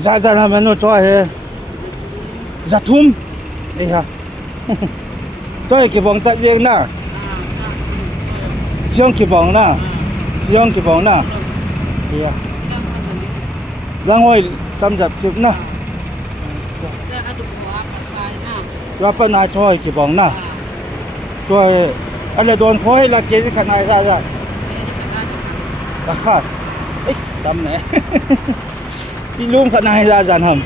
Dạ là mình nó cho he. Dạ thum. Đây ha. Cho cái bóng tại riêng nè. Siang cái bóng nè. Siang cái bóng nè. Đây ha. Lang hoy tâm dập chụp nè. Cho bên này cho cái bóng nè. Cho anh là đồn khói là cái khăn này ra ra. Dạ khát. Ấy tâm này. Đi luôn khăn này ra dàn hầm.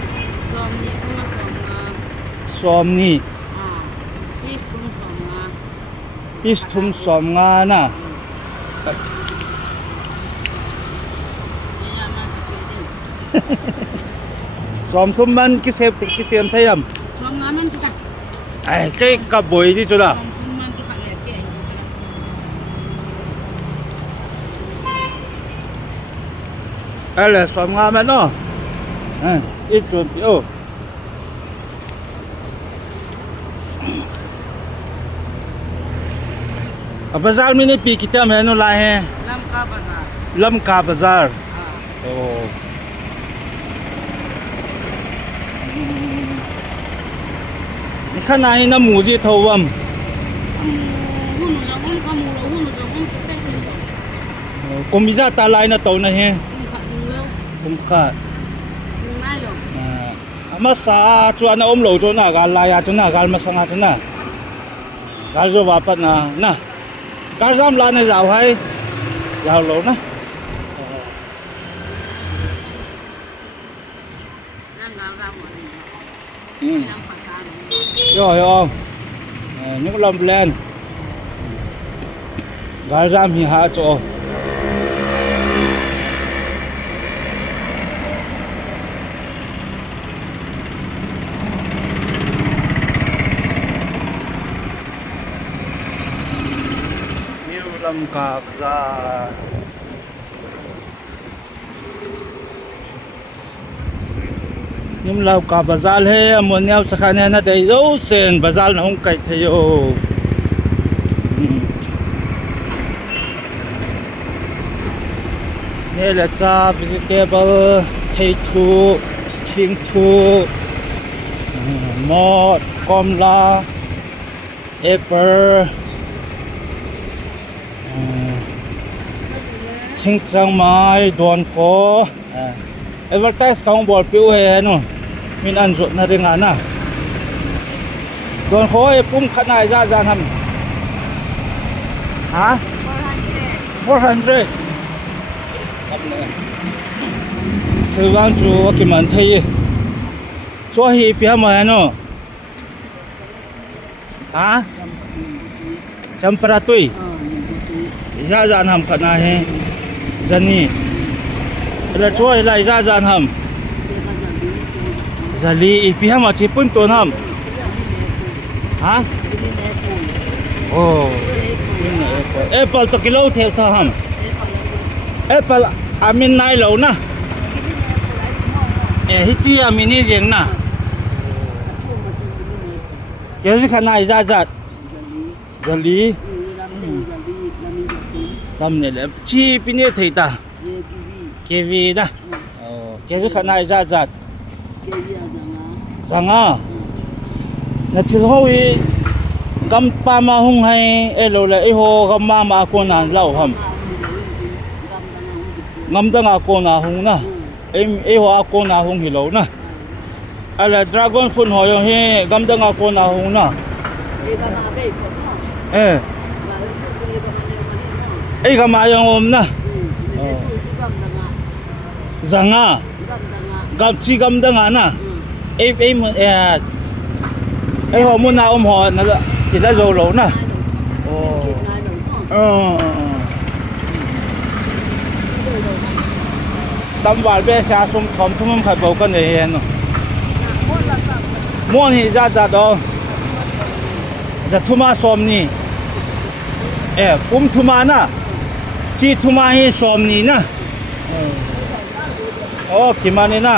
Xóm ni. Pistum xóm nga nè. Xóm xóm man cái xem thấy không? Xóm nga man tu ka. Ai cái cặp bồi đi chỗ nào? Xóm man tu ka leke. Ai là xóm nga man nó? Ít chút ô. Bazaar में नहीं पी कितना मैंने लाए हैं Lamka Bazaar. लमका बाजार ओนี่ข้างในน้ำหมูที่ทวม Hunu la hunu kamu la hunu la hunu kesek ni tu. กุมิจาตาลายนะโตนะเฮ Hunu kat dulu. กุมขาด Hunu mai lo. มาสาจวนอมโหลจวนากาลายาจวนากาลมาสังอาจวนากาลจะว่าปัดนะกาลจำลานในยาวให้ยาวโหลนะ Nang gam gam mo ni. อืม Nang pasar ni. ย่อยองนี่ก็ลำแลนกาลจำหิหาโจลำกาบซานิมลาวกาบซาลเฮมวนเนียวสักเนี่ยนะเดี๋ยวเซนบาซาลนะฮงไก่เทียวนี่แหละจ้า vegetable ไททูชิงทูมอดกอมลาเอเปอร์ทิ้งจังไม้ดวนโคเอเวอร์ไทส์ของบอลปิวเฮนู่นมีอันสุดนาฬิกานะดวนโคไอ้ปุ่มขนาดจะทำฮะ 400ครับเนี่ยคือวางจูว่ากี่มันเทียช่วยเพียงมาเนาะฮะจำปาตุยจะทำขนาดเฮจันนี่แล้วช่วยอะไรจะทำจะลีอีพีให้มาที่ปุ่นตัวทำฮะโอ้แอปเปิลตัวกิโลเท่าทำแอปเปิลอามินนายเหล่านะฮิจิอามินี่เองนะเกี่ยวกับขนาดจะลีทำเนี่ยแหละชีปีนี้ที่ตาเควีนะเกี่ยวกับขนาดสังอานาทีเขาอีกำปามาหงให้โลเลยไอโหกำมาโกนันเล่าคำงำตั้งโกนาหงนะไอโหโกนาหงหิโลนะอะไรดราก้อนฟุนหอยให้กำตั้งโกนาหงนะไอ้กำมายังอมนะสังอากำชีกำตั้งนะไอ้หัวมุนนาอมหอนั่นแหละจิตได้โจโลนะโอ้ตำหวานเบสาสมทอมทุ่มขัดเบากันเลยเนาะม้วนนี่จะดองจะทุ่มาสมนี่กุ้มทุ่มานะที่ทุ่มาให้สมนี่นะโอ้กี่มันนี่นะ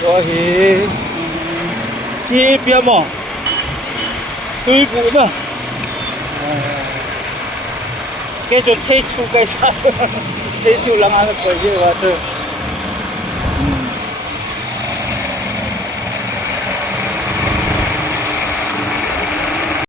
โอ้ยชีเปียมอตุยปูนะแกจนเทชูไกซ่าเทชูหลังอันก็เยอะว่าเธอ